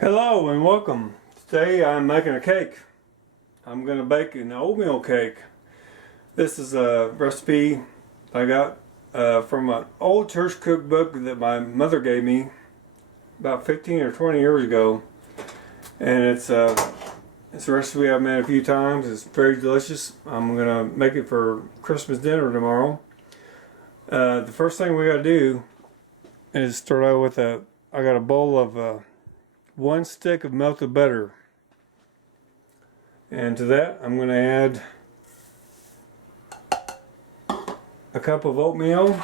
Hello and welcome. Today I'm making a cake. I'm going to bake an oatmeal cake. This is a recipe I got from an old church cookbook that my mother gave me about 15 or 20 years ago. And it's a recipe I've made a few times. It's very delicious. I'm going to make it for Christmas dinner tomorrow. The first thing we got to do is start out with I got a bowl of 1 stick of melted butter, and to that I'm going to add a cup of oatmeal,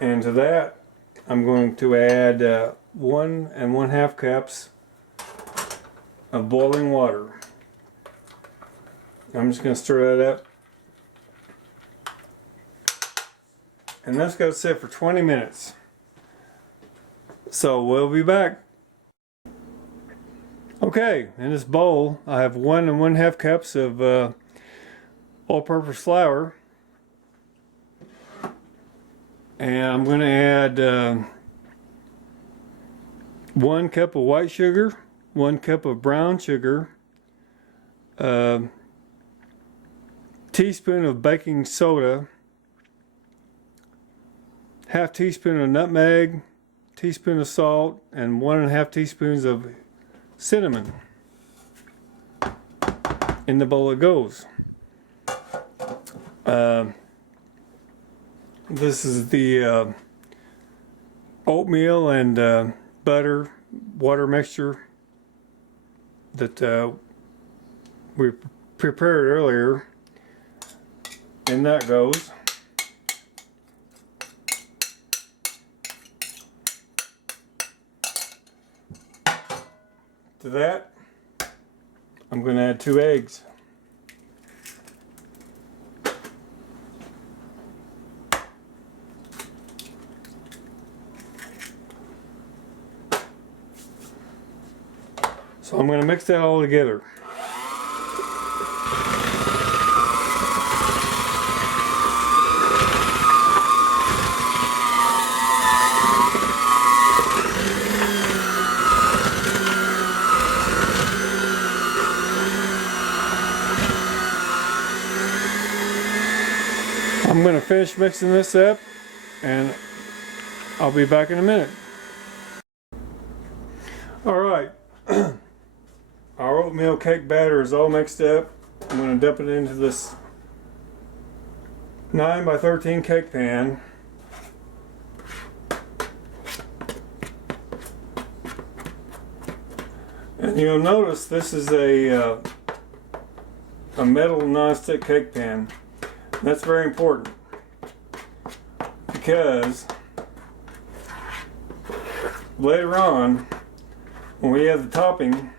and to that I'm going to add 1 1/2 cups of boiling water. I'm just going to stir that up, and that's going to sit for 20 minutes. So we'll be back. Okay, in this bowl I have 1 1/2 cups of all-purpose flour, and I'm going to add 1 cup of white sugar, 1 cup of brown sugar, teaspoon of baking soda, ½ teaspoon of nutmeg, teaspoon of salt, and 1 1/2 teaspoons of cinnamon. In the bowl it goes. This is the oatmeal and butter water mixture that we prepared earlier, and that goes. To that, I'm going to add 2 eggs. So I'm going to mix that all together. I'm going to finish mixing this up, and I'll be back in a minute. Alright, our oatmeal cake batter is all mixed up. I'm going to dump it into this 9 by 13 cake pan. And you'll notice this is a metal non-stick cake pan. That's very important, because later on, when we have the topping,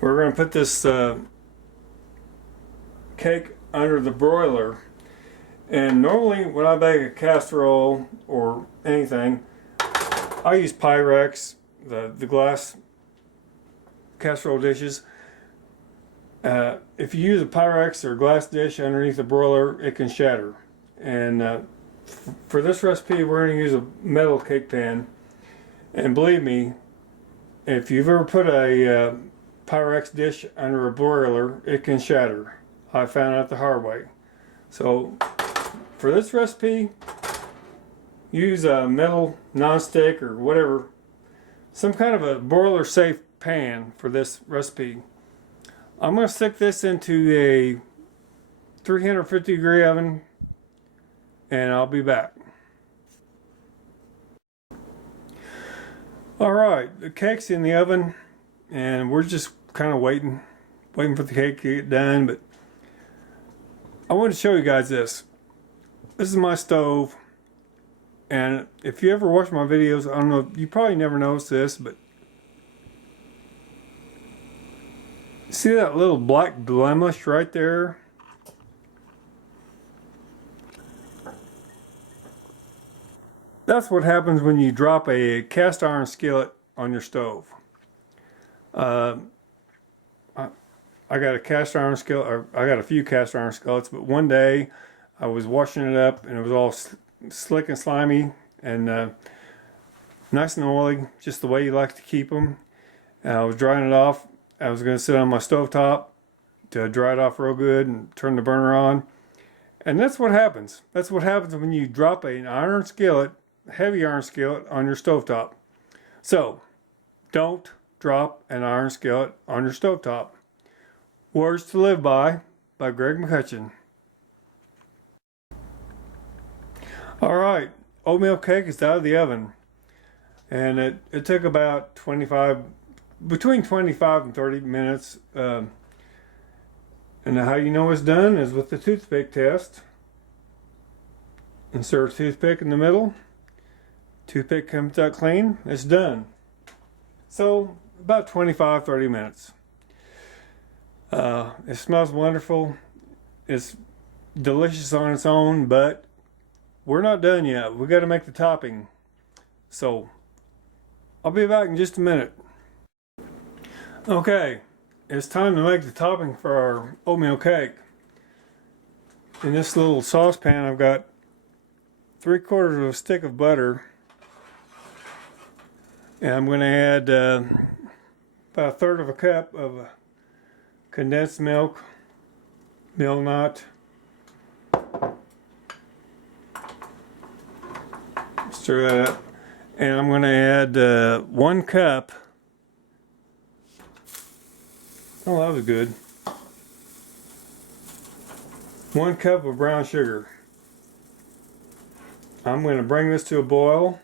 we're going to put this cake under the broiler. And normally when I bake a casserole or anything, I use Pyrex, the glass casserole dishes. If you use a Pyrex or glass dish underneath the broiler, it can shatter. And for this recipe, we're going to use a metal cake pan. And believe me, if you've ever put a Pyrex dish under a broiler, it can shatter. I found out the hard way. So for this recipe, use a metal non-stick or whatever, some kind of a broiler safe pan for this recipe. I'm going to stick this into a 350 degree oven, and I'll be back. Alright, the cake's in the oven, and we're just kind of waiting for the cake to get done. But I want to show you guys this. This is my stove, and if you ever watch my videos, I don't know, you probably never noticed this, but see that little black blemish right there? That's what happens when you drop a cast iron skillet on your stove. I got a cast iron skillet, or I got a few cast iron skillets, but one day I was washing it up and it was all slick and slimy and nice and oily, just the way you like to keep them. And I was drying it off. I was going to sit on my stovetop to dry it off real good and turn the burner on. And that's what happens. That's what happens when you drop an iron skillet, heavy iron skillet, on your stovetop. So, don't drop an iron skillet on your stovetop. Words to Live by Greg McCutcheon. Alright, oatmeal cake is out of the oven. And it took about between 25 and 30 minutes. And how you know it's done is with the toothpick test. Insert a toothpick in the middle. Toothpick comes out clean. It's done. So about 25-30 minutes. It smells wonderful. It's delicious on its own, but we're not done yet. We got to make the topping. So I'll be back in just a minute. Okay, it's time to make the topping for our oatmeal cake. In this little saucepan, I've got 3/4 of a stick of butter, and I'm going to add about 1/3 of a cup of condensed milk, not. Stir that up, and I'm going to add 1 cup. Oh, that was good. 1 cup of brown sugar. I'm going to bring this to a boil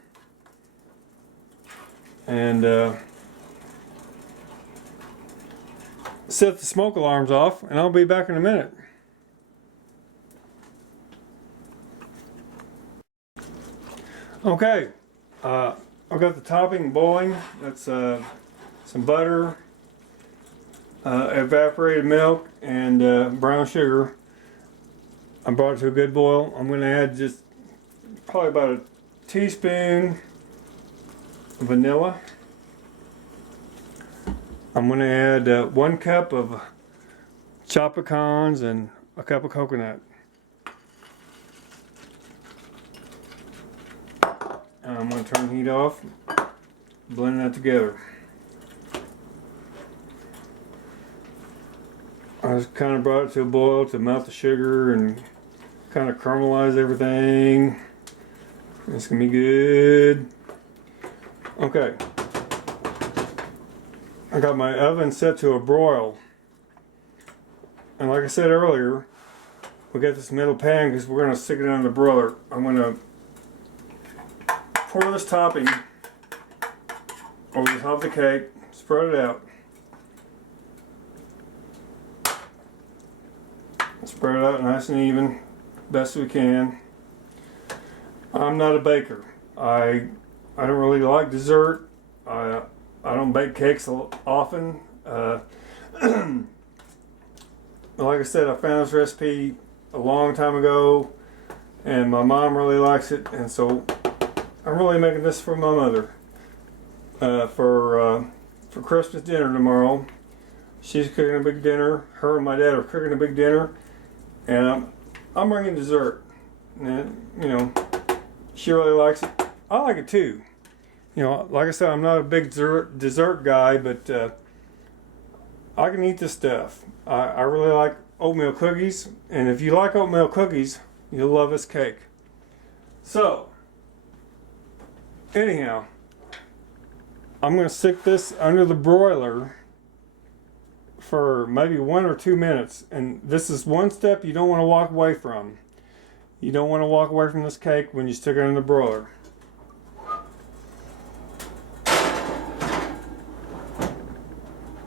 and set the smoke alarms off, and I'll be back in a minute. Okay, I've got the topping boiling. That's some butter, evaporated milk, and brown sugar. I brought it to a good boil. I'm going to add just probably about a teaspoon of vanilla. I'm going to add 1 cup of chopped pecans and a cup of coconut. And I'm going to turn the heat off, blend that together. I just kind of brought it to a boil to melt the sugar and kind of caramelize everything. It's going to be good. Okay. I got my oven set to a broil. And like I said earlier, we got this metal pan because we're going to stick it on the broiler. I'm going to pour this topping over the top of the cake, spread it out. Spread it out nice and even, best we can. I'm not a baker. I don't really like dessert. I don't bake cakes often. Like I said, I found this recipe a long time ago, and my mom really likes it, and so I'm really making this for my mother for Christmas dinner tomorrow. She's cooking a big dinner. Her and my dad are cooking a big dinner. And I'm bringing dessert, and you know, she really likes it. I like it too. You know, like I said, I'm not a big dessert guy, but I can eat this stuff. I really like oatmeal cookies, and if you like oatmeal cookies, you'll love this cake. So, anyhow, I'm going to stick this under the broiler for maybe 1 or 2 minutes, and this is one step you don't want to walk away from. You don't want to walk away from this cake when you stick it in the broiler.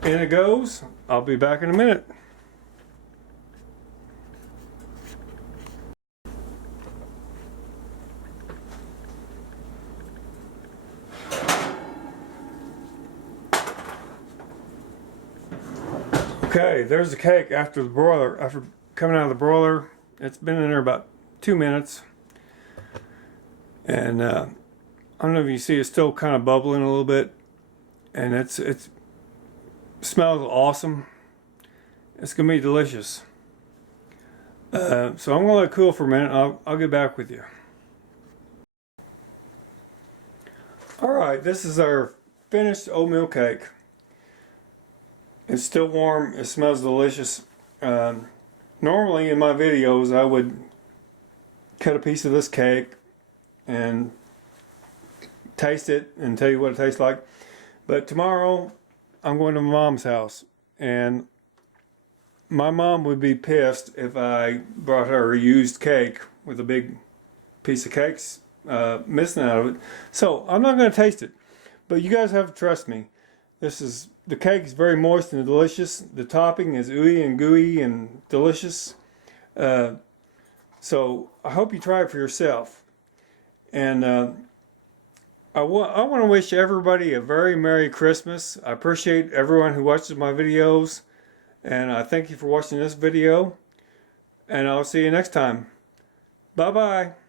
In it goes. I'll be back in a minute. Okay, there's the cake after the broiler. After coming out of the broiler, it's been in there about 2 minutes, and I don't know if you see, it's still kind of bubbling a little bit, and it smells awesome. It's gonna be delicious. So I'm gonna let it cool for a minute. I'll get back with you. All right, this is our finished oatmeal cake. It's still warm. It smells delicious. Normally in my videos I would cut a piece of this cake and taste it and tell you what it tastes like. But tomorrow I'm going to my mom's house, and my mom would be pissed if I brought her a used cake with a big piece of cakes missing out of it. So I'm not going to taste it. But you guys have to trust me. The cake is very moist and delicious. The topping is ooey and gooey and delicious. So I hope you try it for yourself. And I want to wish everybody a very Merry Christmas. I appreciate everyone who watches my videos. And I thank you for watching this video. And I'll see you next time. Bye-bye.